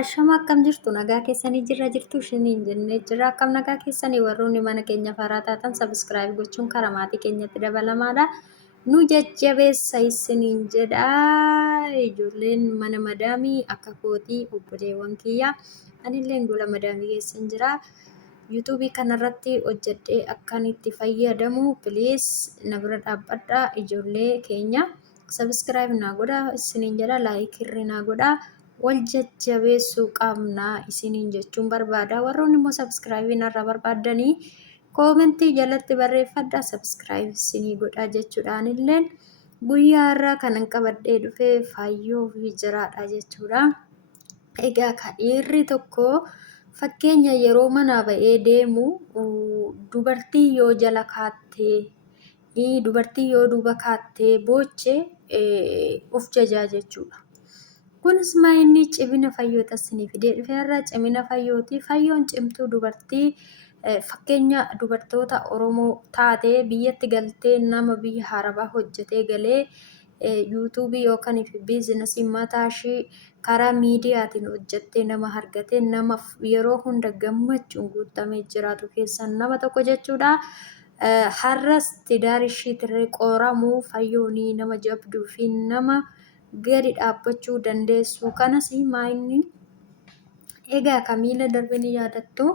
Ashama akkam jirtu nagaa keessanii jirra jirtu ishiniin jennee jira akkam nagaa keessanii warroonni mana keenya faaraa taatan subscribe gochuun karaa maatii keenyatti dabalamaadha. Nu jajjabeessa isiniin jedha ijoolleen mana madaamii akka kootii obboleewwan kiyya anillee gola madaamii keessan jira. YouTube kanarratti hojjedhee akkan itti fayyadamu please na bira dhaabbadhaa ijoollee keenya subscribe naa godhaa isiniin jedha like irri naa godhaa. Wal jajjabeessuu qabna isiniin jechuun barbaada. Warroonni immoo subscribe narraa barbaadanii koomentii jalatti barreeffadhaa subscribe isinii godhaa jechuudhaan illee guyyaa irraa kanan qabadhee dhufee faayyoo fi jiraadha jechuudha. Egaa dhiirri tokko fakkeenya yeroo manaa ba'ee deemu dubartii yoo jala kaattee dubartii yoo duuba kaattee boochee of jajaa jechuudha. Kunis maayinni cimina fayyoota isinii fidee dhufee irraa cimina fayyooti. Fayyoon cimtuu dubartii fakkeenya dubartoota Oromoo taatee biyyatti galtee nama biyya Arabaa hojjetee galee yuutuubii yookaan biizinasii mataa ishee karaa miidiyaatiin hojjettee nama argatee nama yeroo hunda gammachuun guutamee jiraatu keessan nama tokko jechuudha. Har'as tidaarii isheetirree qoramuu fayyoonii nama jabduu fi nama gadi dhaabbachuu dandeessu. Kanas maayinni egaa kamiila darbe ni yaadattu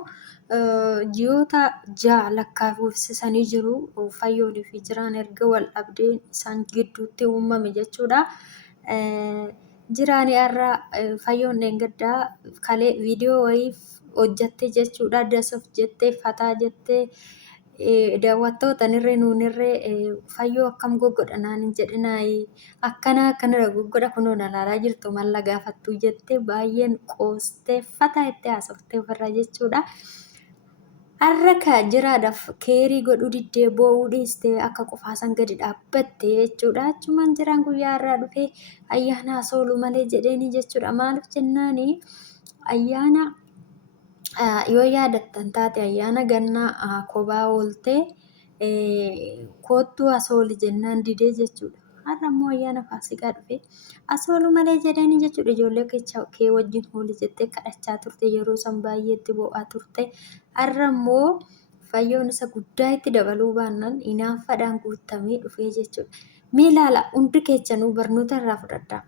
ji'oota 6 lakkaa'uufsisanii jiru fayyoonii fi jiraan erga wal dhabdeen isaan gidduutti uumame jechuudha. Jiraanii irraa fayyoon gaddaa kalee viidiyoo wayii hojjatte jechuudha. Dasoof jettee fataa jettee daawwattoota nirree nuunirree fayyoo akkam goggodha naan hin jedhinaayi akkana goggodha kunoo na ilaalaa jirtu malla gaafattuu jettee baay'een qoostee fataa itti haasoftee ofirraa jechuudha. Har'a jiraadhaaf keerii godhuu diddee boo'uu dhiistee akka qofaasan gadi dhaabbatte jechuudha. Achumaan jiraan guyyaa irraa dhufee ayyaana hasooluu malee jedheeni jechuudha. Maaliif jennaani ayyaana yoo yaadattan taate ayyaana gannaa kophaa ooltee koottuu asooli jennaan didee jechuudha. Har'a immoo ayyaana faasikaa dhufe asooluu malee jedhanii jechuudha. Ijoollee kee wajjin ooli jettee kadhachaa turte yeroo san baay'eetti boo'aa turte. Har'a immoo fayyoon isa guddaa itti dabaluu baannaan inaanfadhaan guutamee dhufee jechuudha. Mee ilaala hundi keessanuu barnoota irraa fudhadhaa.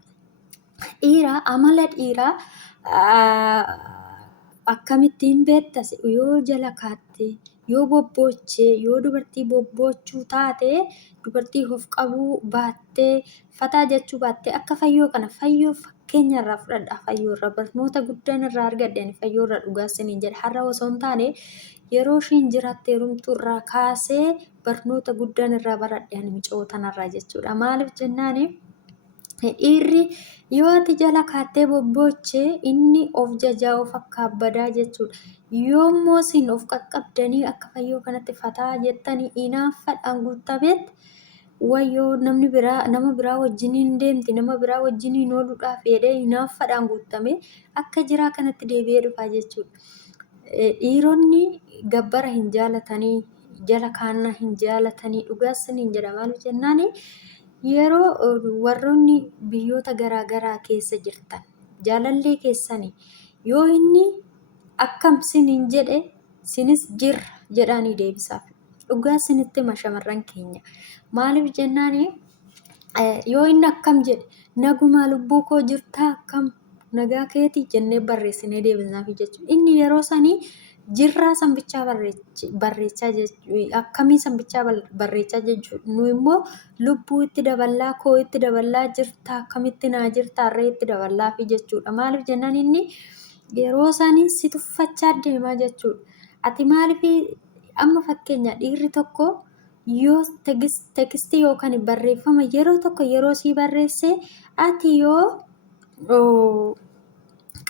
Dhiiraa amala dhiiraa akkamittiin beektas yoo jala kaattee yoo bobboochee yoo dubartii bobboochuu taate dubartii of qabuu baattee fataa jechuu baattee akka fayyoo kana fayyoo fakkeenya irraa fudhadhaa. Fayyoo irraa barnoota guddaan irraa argadheen fayyoo irraa dhugaasaniin jedha. Har'a osoo hin taane yeroo ishiin jiraattee rumtuu irraa kaasee barnoota guddaan irraa baradheen micootan irraa jechuudha. Maaliif jennaani dhiirri yoo ati jala kaattee bobboochee inni of jajaa of akka abbadaa jechuudha. Yoommoo isin of qaqqabdanii akka fayyoo kanatti fataa jettanii inaanfadhaan guutametti wayyoo nama biraa wajjiniin deemti nama biraa wajjiniin ooluudhaaf jedhee inaanfadhaan guutame akka jiraa kanatti deebi'ee dhufaa jechuudha. Dhiironni gabbara hin jaalatanii jala kaannaa hin jaalatanii dhugaasaniin jedha. Maaliif jennaani yeroo warroonni biyyoota garaagaraa keessa jirtan jaalallee keessanii yoo inni akkam siniin jedhe sinis jirra jedhanii deebisaaf. Dhugaa sinitti shamarran keenya maaliif jennaani yoo inni akkam jedhe nagumaa lubbuu koo jirtaa akkam nagaa keetii jennee barreessinee deebisnaaf jechuudha. Inni yeroo sanii jirraa sanbichaa barreechaa jechuudha. Akkamii sanbichaa barreechaa jechuudha. Nu immoo lubbuu itti daballaa koo itti daballaa jirta akkamitti naa jirta harree itti daballaa fi jechuudha. Maaliif jennaan inni yeroo sanii si tuffachaa deemaa jechuudha. Ati maaliif amma fakkeenya dhiirri tokko yoo tekstii yookaan barreeffama yeroo tokko yeroo sii barreesse ati yoo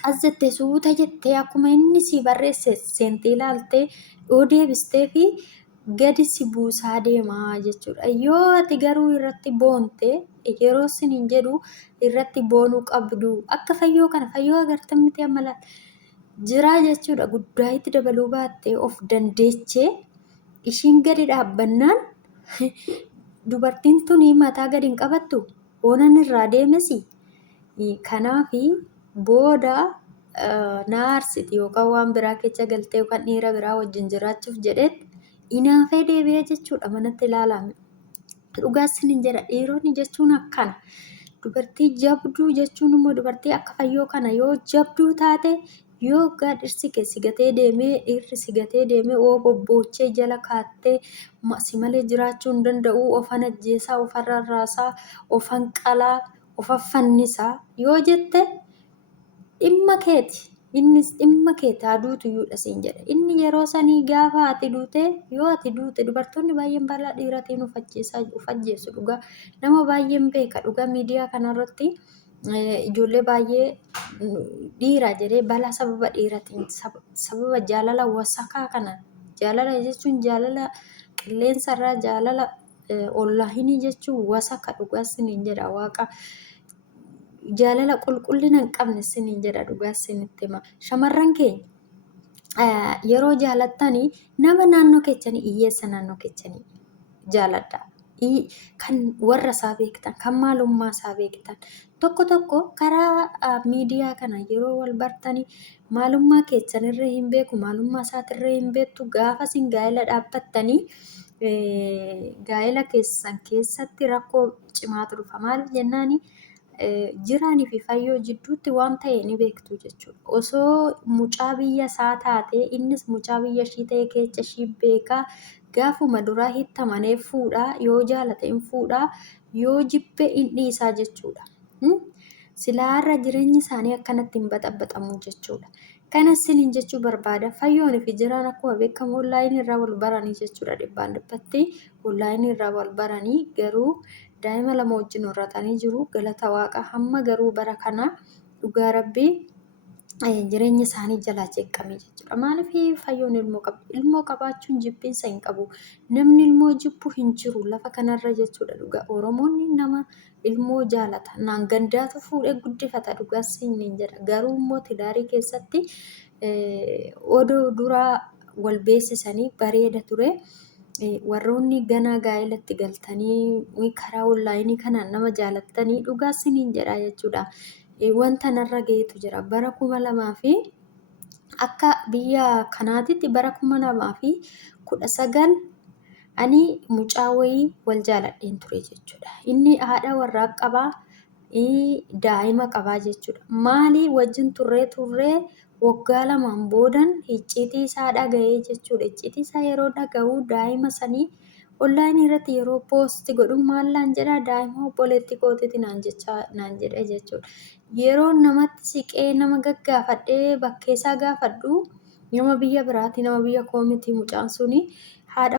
as jettee suuta jettee akkuma inni si barreesse seentee ilaaltee yoo deebistee fi gadi si buusaa deemaa jechuudha. Yoo ati garuu irratti boonte yeroo siniin jedhu irratti boonuu qabdu akka fayyoo kana fayyoo agartan miti amala jiraa jechuudha. Guddaa itti dabaluu baattee of dandeechee ishiin gadi dhaabbannaan dubartiin tuni mataa gadi hin qabattu oonan irraa deemesi. Kanaafi booda na aarsiti yookaan waan biraa keessa galtee yookaan dhiira biraa wajjin jiraachuuf jedhetti inaafee deebi'ee jechuudha manatti ilaalame. Dhugaas ni jedha dhiironni jechuun akkana. Dubartii jabduu jechuun immoo dubartii akka fayyoo kana yoo jabduu taate yoo dhirsi kee si gatee deemee dhiirri si gatee deemee oo bobboochee jala kaattee si malee jiraachuu hin danda'u ofan ajjeesaa ofan rarraasaa ofan qalaa ofan fannisaa yoo jette dhimma keeti. Innis dhimma keeti aduutu iyyuudha siin jedha. Inni yeroo sanii gaafa ati duute yoo ati duute dubartoonni baay'een balaa dhiiratiin of ajjeessu dhugaa. Nama baay'een beeka dhugaa miidiyaa kanarratti ijoollee baay'ee dhiira jedhee balaa sababa dhiiratiin sababa jaalala wasakaa kana jaalala jechuun jaalala qilleensarraa jaalala ollahinii jechuun wasaka dhugaa siniin jedha waaqa. Jaalala qulqullina hin qabne siniin jedha dhugaa sinitti hima. Shamarran keenya yeroo jaalattanii nama naannoo keessanii hiyyeessa naannoo keessanii jaaladha. Kan warra isaa beektan kan maalummaa isaa beektan tokko karaa miidiyaa kana yeroo wal bartanii maalummaa keessanirree hin beeku maalummaa isaatirree hin beektu gaafa isin gaa'ela dhaabbattanii gaa'ela keessan keessatti rakkoo cimaatu dhufa. Maaliif jennaani jiraanii fi fayyoo jidduutti waan ta'e ni beektu jechuudha. Osoo mucaa biyya isaa taate innis mucaa biyya ishii ta'e keessa ishii beekaa gaafuma duraa hittamanee fuudhaa yoo jaalate hin fuudhaa yoo jibbe hin dhiisaa jechuudha. Silaarra jireenyi isaanii akkanatti hin baxaxamu jechuudha. Kanas siniin jechuu barbaada. Fayyoon fi jiraan akkuma beekamu onlaayinii irraa wal baranii jechuudha. Dhibbaan dhibbatti onlaayinii irraa wal baranii garuu daa'ima lama wajjin horratanii jiru. Galata waaqa hamma garuu bara kana dhugaa rabbii jireenya isaanii jalaa jeeqamee jechuudha. Maaliif fayyoon ilmoo qabdi? Ilmoo qabaachuun jibbiinsa hin qabu. Namni ilmoo jibbu hin jiru lafa kanarra jechuudha. Dhugaa Oromoonni nama ilmoo jaalata. Naan gandaatu fuudhee guddifata dhugaa siniin jedha. Garuu immoo tidaarii keessatti odoo duraa wal beeksisanii bareeda ture. Warroonni ganaa gaa'elatti galtanii karaa onlaayinii kanaan nama jaalattanii dhugaa siniin jedha jechuudha. Wanta narra gaheetu jira. Bara 2000 akka biyya kanaatitti bara 2019 ani mucaa wayii wal jaaladheen ture jechuudha. Inni haadha warraa qabaa daa'ima qabaa jechuudha. Maalii wajjin turree waggaa lamaan boodan icciitii isaa dhagahee jechuudha. Icciitii isaa yeroo dhagahu daa'ima sanii onlaayinii irratti yeroo poosti godhu maallaan jedha daa'ima obboleettii kootiiti naan jedhe jechuudha. Yeroo namatti siqee nama gaggaafadhee bakkeessaa gaafadhu nama biyya biraati nama biyya koomitii mucaan suni haadha